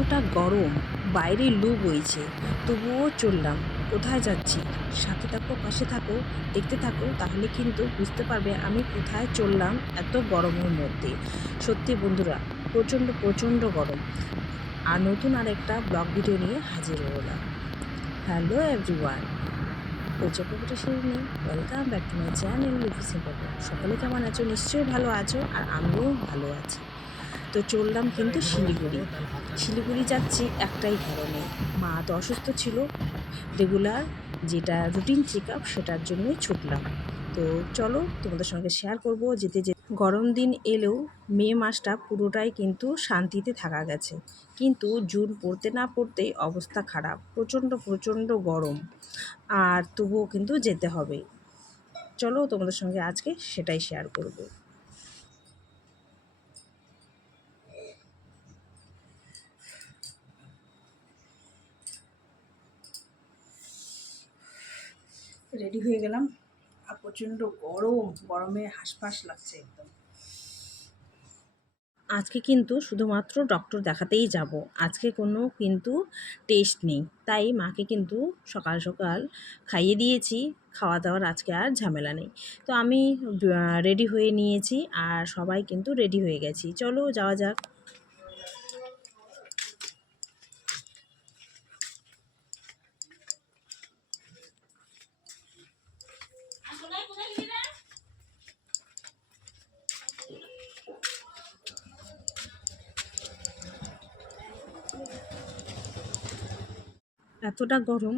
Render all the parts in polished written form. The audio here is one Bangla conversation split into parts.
এতটা গরম, বাইরে লু বইছে, তবুও চললাম। কোথায় যাচ্ছি? সাথে থাকো, পাশে থাকো, দেখতে থাকো, তাহলে কিন্তু বুঝতে পারবে আমি কোথায় চললাম এত গরমের মধ্যে। সত্যি বন্ধুরা, প্রচণ্ড প্রচণ্ড গরম। আর নতুন আরেকটা ব্লগ ভিডিও নিয়ে হাজির হলাম। হ্যালো এভরিওয়ান, পরিচয় Shirini, welcome back to my channel Lipi simple blog. সকলে কেমন আছো? নিশ্চয়ই ভালো আছো, আর আমিও ভালো আছি। তো চললাম কিন্তু শিলিগুড়ি। শিলিগুড়ি যাচ্ছি একটাই কারণে, মা তো অসুস্থ ছিল, রেগুলার যেটা রুটিন চেক আপ সেটার জন্যই ছুটলাম। তো চলো তোমাদের সঙ্গে শেয়ার করব যেতে যেতে। গরম দিন এলেও মে মাসটা পুরোটাই কিন্তু শান্তিতে থাকা গেছে, কিন্তু জুন পড়তে না পড়তেই অবস্থা খারাপ, প্রচণ্ড প্রচণ্ড গরম। আর তবুও কিন্তু যেতে হবে। চলো তোমাদের সঙ্গে আজকে সেটাই শেয়ার করব। রেডি হয়ে গেলাম, আর প্রচণ্ড গরম, গরমে হাঁসফাঁস লাগছে একদম। আজকে কিন্তু শুধুমাত্র ডক্টর দেখাতেই যাব, আজকে কোনো কিন্তু টেস্ট নেই। তাই মাকে কিন্তু সকাল সকাল খাইয়ে দিয়েছি, খাওয়া দাওয়ার আজকে আর ঝামেলা নেই। তো আমি রেডি হয়ে নিয়েছি, আর সবাই কিন্তু রেডি হয়ে গেছি। চলো যাওয়া যাক। এতটা গরম,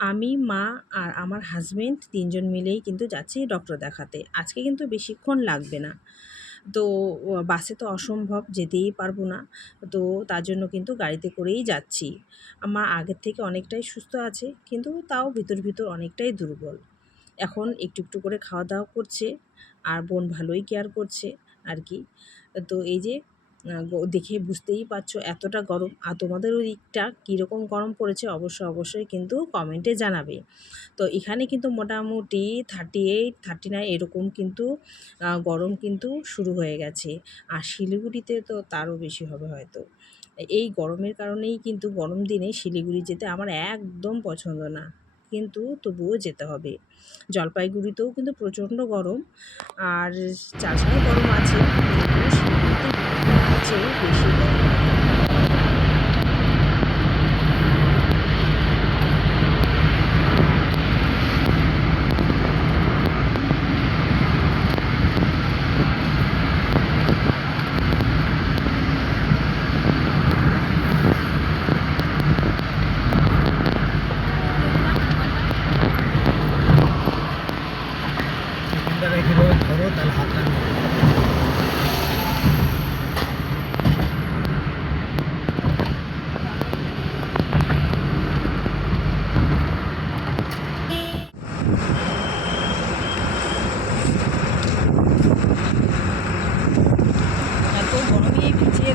আমি, মা আর আমার হাজবেন্ড তিনজন মিলেই কিন্তু যাচ্ছি ডক্টর দেখাতে। আজকে কিন্তু বেশিক্ষণ লাগবে না। তো বাসে তো অসম্ভব, যেতেই পারবো না। তো তার জন্য কিন্তু গাড়িতে করেই যাচ্ছি। মা আগের থেকে অনেকটাই সুস্থ আছে, কিন্তু তাও ভিতর ভিতর অনেকটাই দুর্বল। এখন একটু একটু করে খাওয়া দাওয়া করছে, আর বোন ভালোই কেয়ার করছে আর কি। তো এই যে দেখে বুঝতেই পারছো এতটা গরম। আর তোমাদের ওই দিকটা কীরকম গরম পড়েছে অবশ্যই কিন্তু কমেন্টে জানাবে। তো এখানে কিন্তু মোটামুটি 38, 39 এরকম কিন্তু গরম কিন্তু শুরু হয়ে গেছে। আর শিলিগুড়িতে তো তারও বেশি হবে হয়তো। এই গরমের কারণেই কিন্তু গরম দিনে শিলিগুড়ি যেতে আমার একদম পছন্দ না, কিন্তু তবুও যেতে হবে। জলপাইগুড়িতেও কিন্তু প্রচণ্ড গরম, আর চারসায় গরম আছে, কিন্তু শিলিগুড়িতে চেয়ে বেশি গরম। রেখে ধরো, তাহলে হাতটা এত গরমে ভিজিয়ে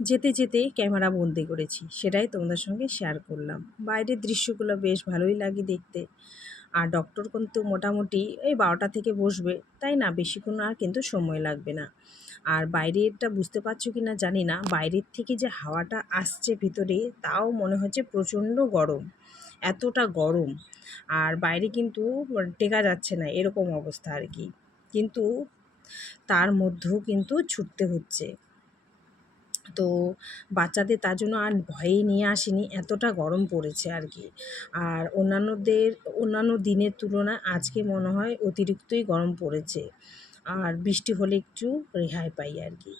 যেতে যেতে ক্যামেরা বন্দি করেছি, সেটাই তোমাদের সঙ্গে শেয়ার করলাম। বাইরের দৃশ্যগুলো বেশ ভালোই লাগে দেখতে। আর ডক্টর কিন্তু মোটামুটি এই 12টা থেকে বসবে, তাই না বেশিক্ষণ আর কিন্তু সময় লাগবে না। আর বাইরেরটা বুঝতে পারছো কি না জানি না, বাইরের থেকে যে হাওয়াটা আসছে ভিতরে, তাও মনে হচ্ছে প্রচণ্ড গরম, এতটা গরম। আর বাইরে কিন্তু টেকা যাচ্ছে না, এরকম অবস্থা আর কি। কিন্তু তার মধ্যেও কিন্তু ছুটতে হচ্ছে। তো বাচ্চাদের তার জন্য আর ভয়েই নিয়ে আসিনি, এতটা গরম পড়েছে আর কি। আর অন্যান্য দিনের তুলনায় আজকে মনে হয় অতিরিক্তই গরম পড়েছে, আর বৃষ্টি হলে একটু রেহাই পাই আর কি।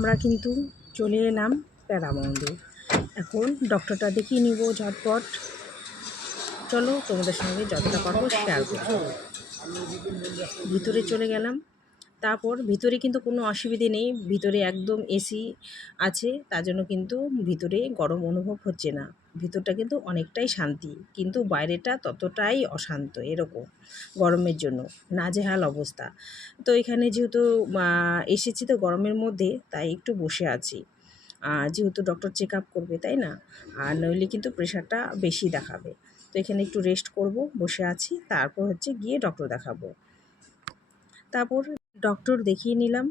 আমরা কিন্তু চলে এলাম প্যারামাউন্টে। এখন ডক্টরটা দেখিয়ে নিব ঝটপট। চলো তোমাদের সঙ্গে যতটা পারবো শেয়ার করবো। ভিতরে চলে গেলাম। তারপর ভিতরে কিন্তু কোনো অসুবিধে নেই, ভিতরে একদম এসি আছে, তার জন্য কিন্তু ভিতরে গরম অনুভব হচ্ছে না। ভিতরটা কিন্তু অনেকটাই শান্তি, কিন্তু বাইরেটা ততটাই অশান্ত, এরকম গরমের জন্য নাজেহাল অবস্থা। তো এখানে যেহেতু এসেছি তো গরমের মধ্যে, তাই একটু বসে আছি। যেহেতু ডক্টর চেক আপ করবে, তাই না? আর নইলে কিন্তু প্রেশারটা বেশি দেখাবে। তো এখানে একটু রেস্ট করব, বসে আছি, তারপর হচ্ছে গিয়ে ডক্টর দেখাবো। তারপর ডক্টর দেখিয়ে নিলাম,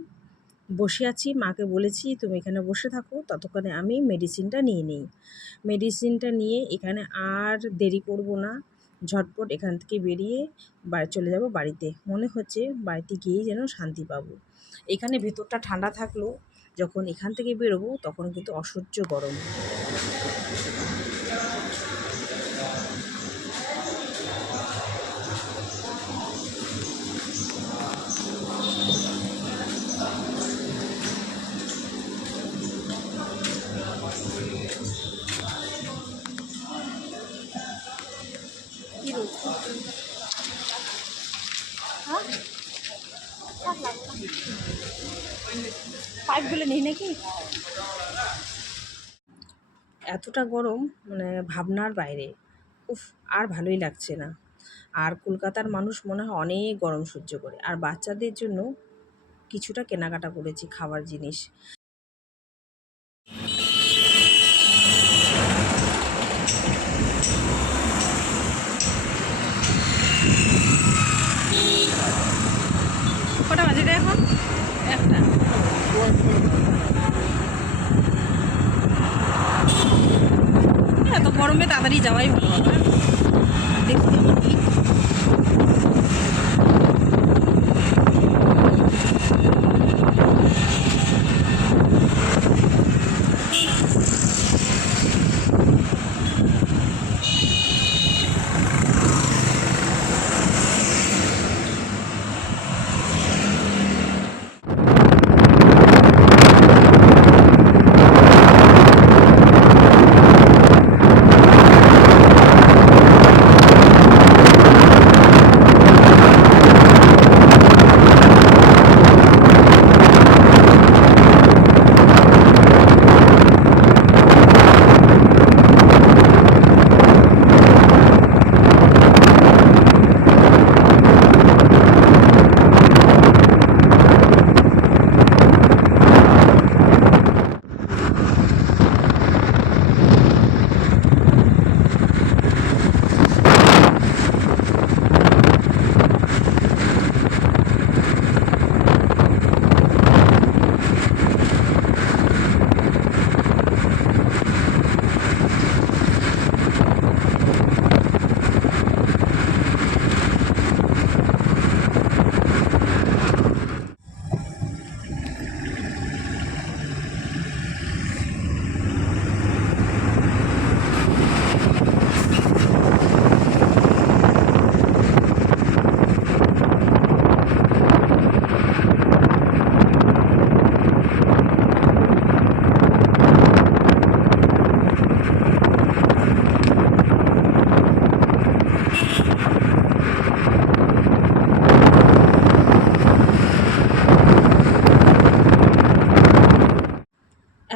বসে আছি। মাকে বলেছি তুমি এখানে বসে থাকো, ততক্ষণে আমি মেডিসিনটা নিয়ে নিই। মেডিসিনটা নিয়ে এখানে আর দেরি করব না, ঝটপট এখান থেকে বেরিয়ে চলে যাব বাড়িতে। মনে হচ্ছে বাড়িতে গিয়েই যেন শান্তি পাবো। এখানে ভেতরটা ঠান্ডা থাকলেও যখন এখান থেকে বেরোবো তখন কিন্তু অসহ্য গরম। কি রোদ, পাইপগুলো নেই নাকি? এতটা গরম, মানে ভাবনার বাইরে। উফ, আর ভালোই লাগছে না। আর কলকাতার মানুষ মনে হয় অনেক গরম সহ্য করে। আর বাচ্চাদের জন্য কিছুটা কেনাকাটা করেছি, খাবার জিনিস। কটা বাজে রে এখন? একটা। এত গরমে তাড়াতাড়ি যাওয়াই ভালো হবে। দেখি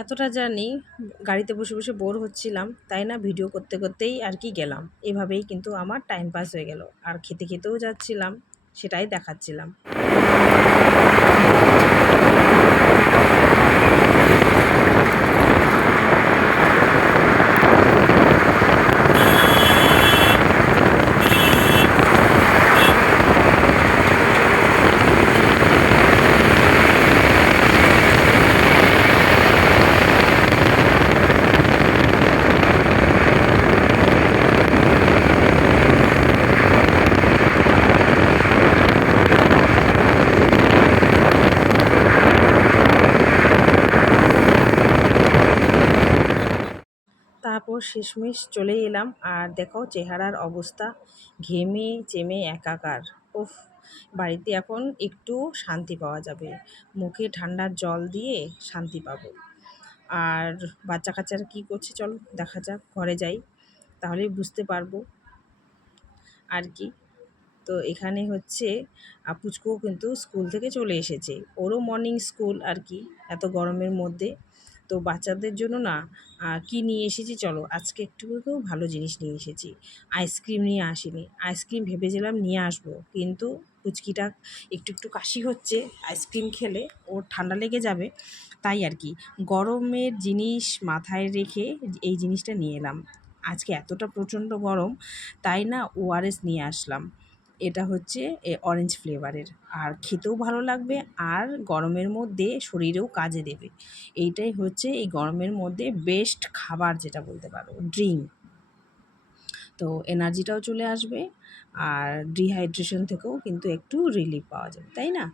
এতটা জার্নি গাড়িতে বসে বসে বোর হচ্ছিলাম, তাই না ভিডিও করতে করতেই আর কি গেলাম। এভাবেই কিন্তু আমার টাইম পাস হয়ে গেল। আর খেতে খেতেও যাচ্ছিলাম, সেটাই দেখাচ্ছিলাম। তারপর শেষমেশ চলে এলাম। আর দেখো চেহারার অবস্থা, ঘেমে চেমে একাকার। উফ, বাড়িতে এখন একটু শান্তি পাওয়া যাবে, মুখে ঠান্ডার জল দিয়ে শান্তি পাবো। আর বাচ্চা কাচ্চারা কী করছে চলো দেখা যাক, ঘরে যাই, তাহলেই বুঝতে পারবো আর কি। তো এখানে হচ্ছে পুচকুও কিন্তু স্কুল থেকে চলে এসেছে, ওরও মর্নিং স্কুল আর কি, এত গরমের মধ্যে। তো বাচ্চাদের জন্য না কি নিয়ে এসেছি চলো, আজকে একটু ভালো জিনিস নিয়ে এসেছি। আইসক্রিম নিয়ে আসিনি, আইসক্রিম ভেবেছিলাম নিয়ে আসবো, কিন্তু পুচকিটা একটু একটু কাশি হচ্ছে, আইসক্রিম খেলে ওর ঠান্ডা লেগে যাবে, তাই আর কি গরমের জিনিস মাথায় রেখে এই জিনিসটা নিয়ে এলাম। আজকে এতটা প্রচণ্ড গরম, তাই না ওআরএস নিয়ে আসলাম। এটা হচ্ছে অরেঞ্জ ফ্লেভারের, আর খেতেও ভালো লাগবে, আর গরমের মধ্যে শরীরেও কাজে দেবে। এইটাই হচ্ছে এই গরমের মধ্যে বেস্ট খাবার যেটা বলতে পারো, ড্রিঙ্ক। তো এনার্জিটাও চলে আসবে, আর ডিহাইড্রেশন থেকেও কিন্তু একটু রিলিফ পাওয়া যাবে, তাই না?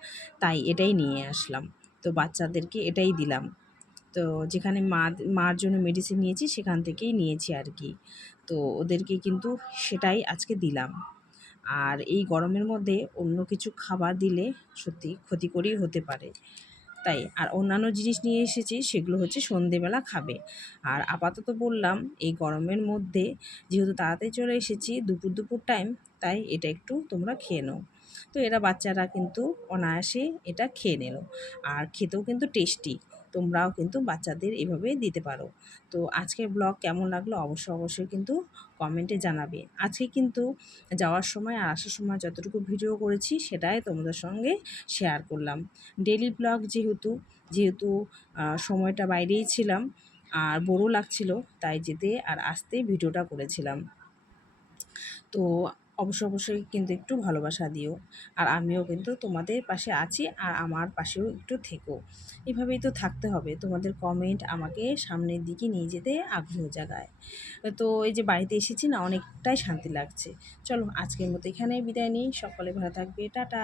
তাই এটাই নিয়ে আসলাম। তো বাচ্চাদেরকে এটাই দিলাম। তো যেখানে মার জন্য মেডিসিন নিয়েছি সেখান থেকেই নিয়েছি আর কি। তো ওদেরকে কিন্তু সেটাই আজকে দিলাম। আর এই গরমের মধ্যে অন্য কিছু খাবার দিলে সত্যি ক্ষতিকরই হতে পারে। তাই আর অন্যান্য জিনিস নিয়ে এসেছি, সেগুলো হচ্ছে সন্ধেবেলা খাবে। আর আপাতত বললাম এই গরমের মধ্যে যেহেতু তাড়াতাড়ি চলে এসেছি, দুপুর দুপুর টাইম, তাই এটা একটু তোমরা খেয়ে নাও। তো এরা বাচ্চারা কিন্তু অনায়াসে এটা খেয়ে নিল, আর খেতেও কিন্তু টেস্টি। তোমরাও কিন্তু বাচ্চাদের এভাবে দিতে পারো। তো আজকের ব্লগ কেমন লাগলো অবশ্যই কিন্তু কমেন্টে জানাবে। আজকে কিন্তু যাওয়ার সময় আর আসার সময় যতটুকু ভিডিও করেছি সেটাই তোমাদের সঙ্গে শেয়ার করলাম। ডেইলি ব্লগ যেহেতু সময়টা বাইরেই ছিলাম, আর বোরও লাগছিল, তাই যেতে আর আসতে ভিডিওটা করেছিলাম। তো অবশ্যই কিন্তু একটু ভালোবাসা দিও, আর আমিও কিন্তু তোমাদের পাশে আছি, আর আমার পাশেও একটু থেকো। এভাবেই তো থাকতে হবে, তোমাদের কমেন্ট আমাকে সামনের দিকে নিয়ে যেতে আগ্রহ জাগায়। তো এই যে বাড়িতে এসেছি না, অনেকটাই শান্তি লাগছে। চলো আজকের মতো এখানেই বিদায় নিই, সকলে ভালো থাকবে, টাটা।